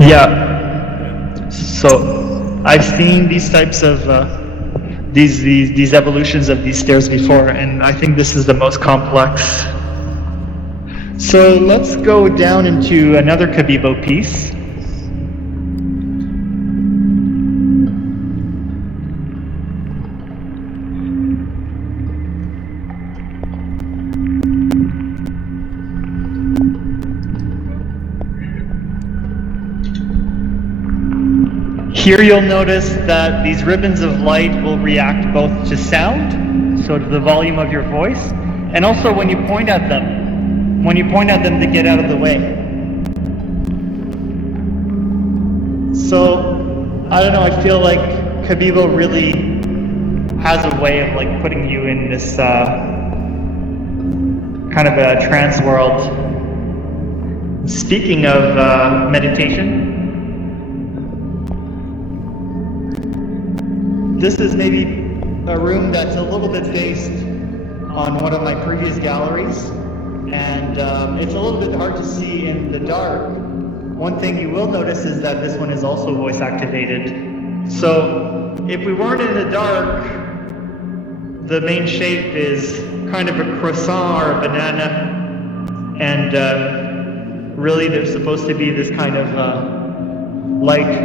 Yeah. So I've seen these types of these evolutions of these stairs before, and I think this is the most complex. So let's go down into another Kabibo piece. Here you'll notice that these ribbons of light will react both to sound, so to the volume of your voice, and also when you point at them. When you point at them, they get out of the way. So, I don't know, I feel like Kabibo really has a way of like putting you in this kind of a trance world. Speaking of meditation, this is maybe a room that's a little bit based on one of my previous galleries, and it's a little bit hard to see in the dark. One thing you will notice is that this one is also voice activated. So if we weren't in the dark, the main shape is kind of a croissant or a banana, and really there's supposed to be this kind of light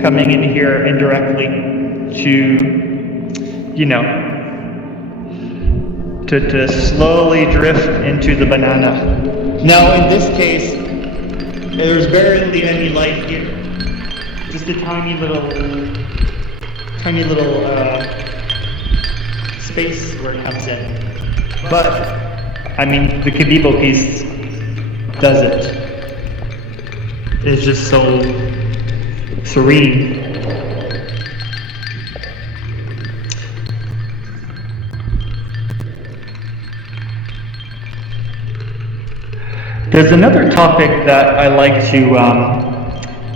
coming in here indirectly to, you know, to slowly drift into the banana. Now in this case, there's barely any light here. Just a tiny little space where it comes in. But, I mean, the Kabibo piece does it. It's just so serene. There's another topic that I like to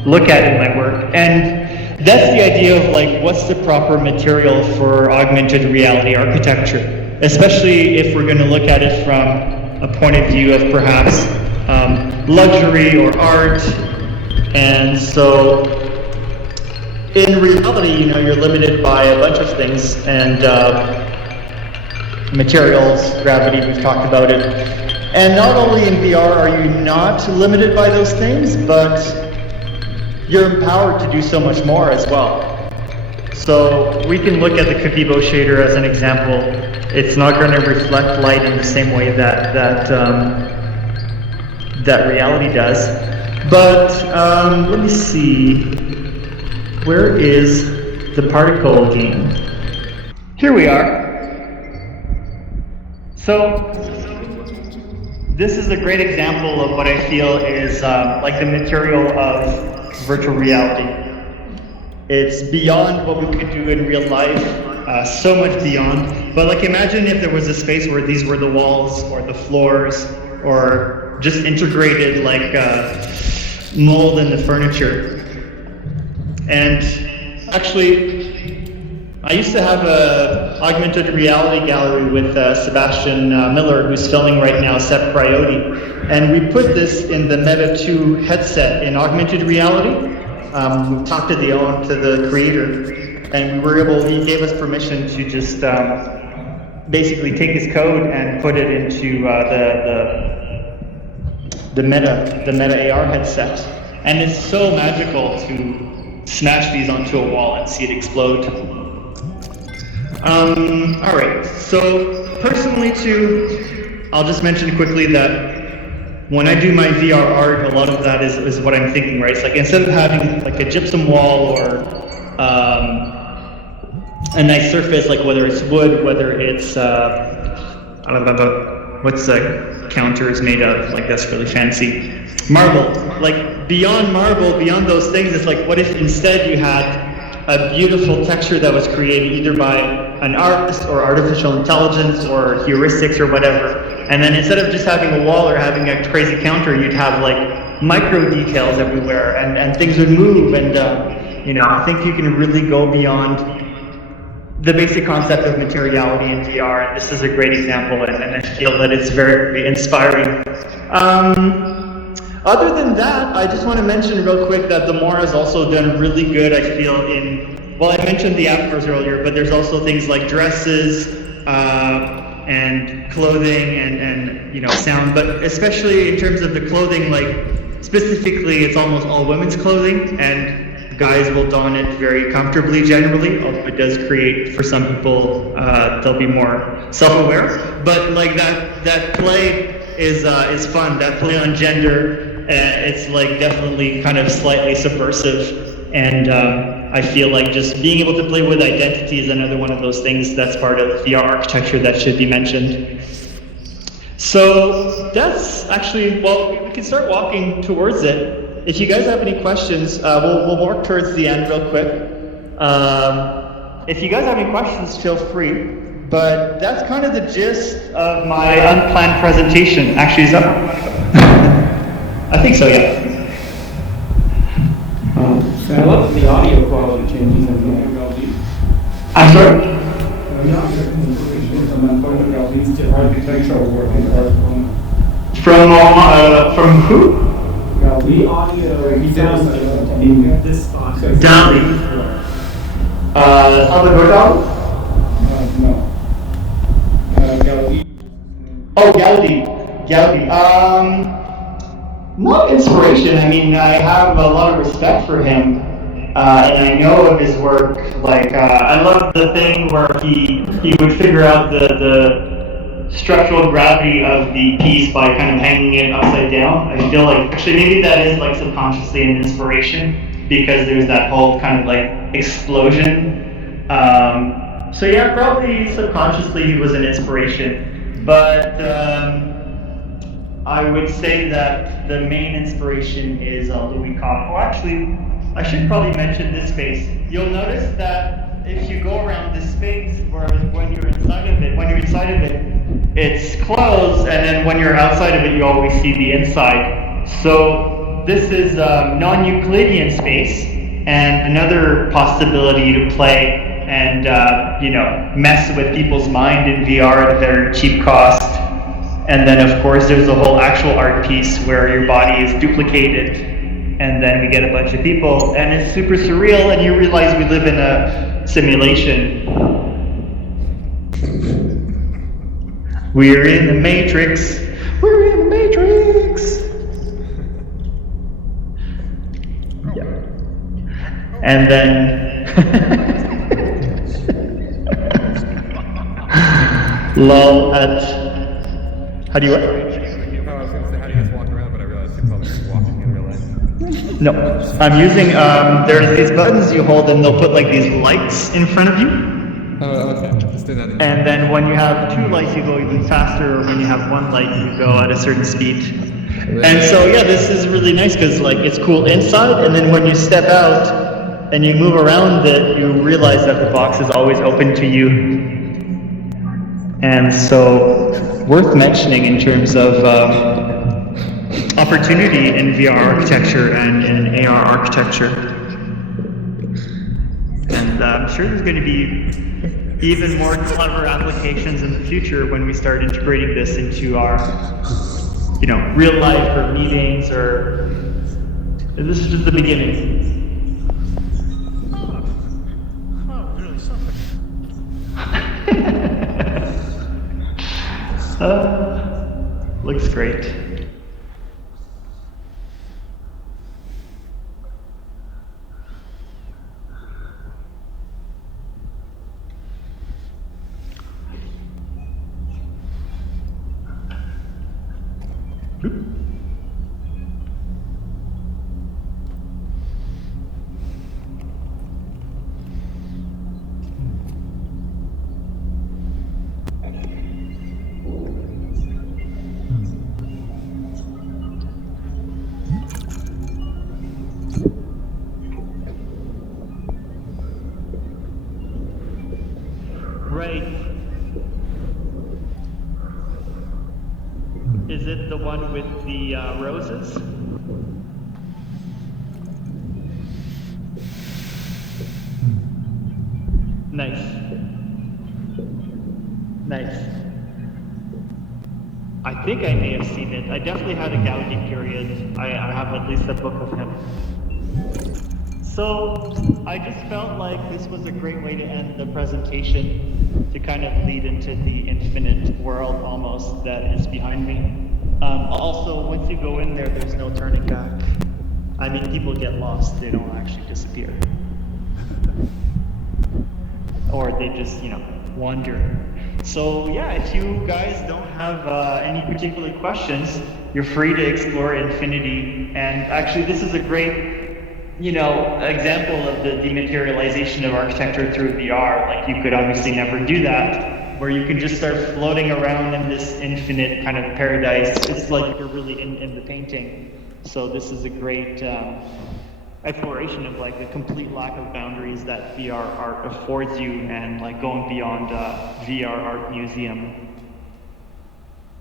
look at in my work, and that's the idea of like, what's the proper material for augmented reality architecture, especially if we're going to look at it from a point of view of perhaps luxury or art. And so in reality, you know, you're limited by a bunch of things, and materials, gravity, we've talked about it. And not only in VR are you not limited by those things, but you're empowered to do so much more as well. So we can look at the Kabibo shader as an example. It's not going to reflect light in the same way that reality does. But let me see. Where is the particle game? Here we are. So this is a great example of what I feel is like the material of virtual reality. It's beyond what we could do in real life, so much beyond. But like, imagine if there was a space where these were the walls or the floors, or just integrated like mold in the furniture. And actually, I used to have a augmented reality gallery with Sebastian Miller, who's filming right now, Sep Prioti. And we put this in the Meta 2 headset in augmented reality. We talked to the creator, and he gave us permission to just basically take his code and put it into the Meta AR headset. And it's so magical to smash these onto a wall and see it explode. All right, so personally too, I'll just mention quickly that when I do my VR art, a lot of that is what I'm thinking, right? It's like, instead of having like a gypsum wall or a nice surface, like whether it's wood, whether it's, what's the counter is made of, like that's really fancy. Marble, like beyond marble, beyond those things, it's like, what if instead you had a beautiful texture that was created either by an artist or artificial intelligence or heuristics or whatever. And then instead of just having a wall or having a crazy counter, you'd have like micro details everywhere, and things would move. And you know, I think you can really go beyond the basic concept of materiality in VR. And this is a great example, and I feel that it's very, very inspiring. Other than that, I just want to mention real quick that the MORA has also done really good, I feel, in, well, I mentioned the avatars earlier, but there's also things like dresses and clothing and you know, sound, but especially in terms of the clothing, like specifically it's almost all women's clothing, and guys will don it very comfortably generally, although it does create, for some people, they'll be more self-aware, but like that play is fun, that play on gender. It's like definitely kind of slightly subversive, And I feel like just being able to play with identity is another one of those things that's part of VR architecture that should be mentioned. So that's actually, well, we can start walking towards it. If you guys have any questions, we'll walk towards the end real quick. If you guys have any questions, feel free. But that's kind of the gist of my unplanned presentation. Actually, is that where we want to go? I think so, yeah. I love the audio quality changes in the I'm sorry? architectural work in From who? the audio he does this audio. Dali. Salvador Dali? No. Gaudi. Oh, Gaudi. Not inspiration. I mean, I have a lot of respect for him, and I know of his work. Like, I love the thing where he would figure out the structural gravity of the piece by kind of hanging it upside down. I feel like actually maybe that is like subconsciously an inspiration because there's that whole kind of like explosion. So yeah, probably subconsciously he was an inspiration, but I would say that the main inspiration is Louis Kahn. Oh, actually, I should probably mention this space. You'll notice that if you go around this space, whereas when you're inside of it, it's closed, and then when you're outside of it, you always see the inside. So this is non-Euclidean space, and another possibility to play and mess with people's mind in VR at a very cheap cost. And then of course there's the whole actual art piece where your body is duplicated, and then we get a bunch of people, and it's super surreal, and you realize we live in a simulation. We're in the Matrix. We're in the Matrix. Yeah. And then lol at how do you what? I was going to say, how do you guys walk around, but I realized you're probably just walking in real life. No, I'm using, there's these buttons you hold and they'll put like these lights in front of you. Oh, okay. Just do that. And then when you have two lights, you go even faster, or when you have one light, you go at a certain speed. And so, yeah, this is really nice because like it's cool inside, and then when you step out and you move around it, you realize that the box is always open to you. And so, worth mentioning in terms of opportunity in VR architecture and in AR architecture. And I'm sure there's going to be even more clever applications in the future when we start integrating this into our, real life or meetings, or this is just the beginning. Oh, really something. Looks great. Right. Is it the one with the roses? Nice. Nice. I think I may have seen it. I definitely had a Gaudi period. I have at least a book of him. So I just felt like this was a great way to end the presentation, to kind of lead into the infinite world almost that is behind me. Also, once you go in there, there's no turning back. I mean, people get lost, they don't actually disappear. Or they just, wander. So yeah, if you guys don't have any particular questions, you're free to explore infinity. And actually, this is a great example of the dematerialization of architecture through VR. Like you could obviously never do that, where you can just start floating around in this infinite kind of paradise. It's like you're really in the painting. So this is a great exploration of like the complete lack of boundaries that VR art affords you, and like going beyond VR art museum.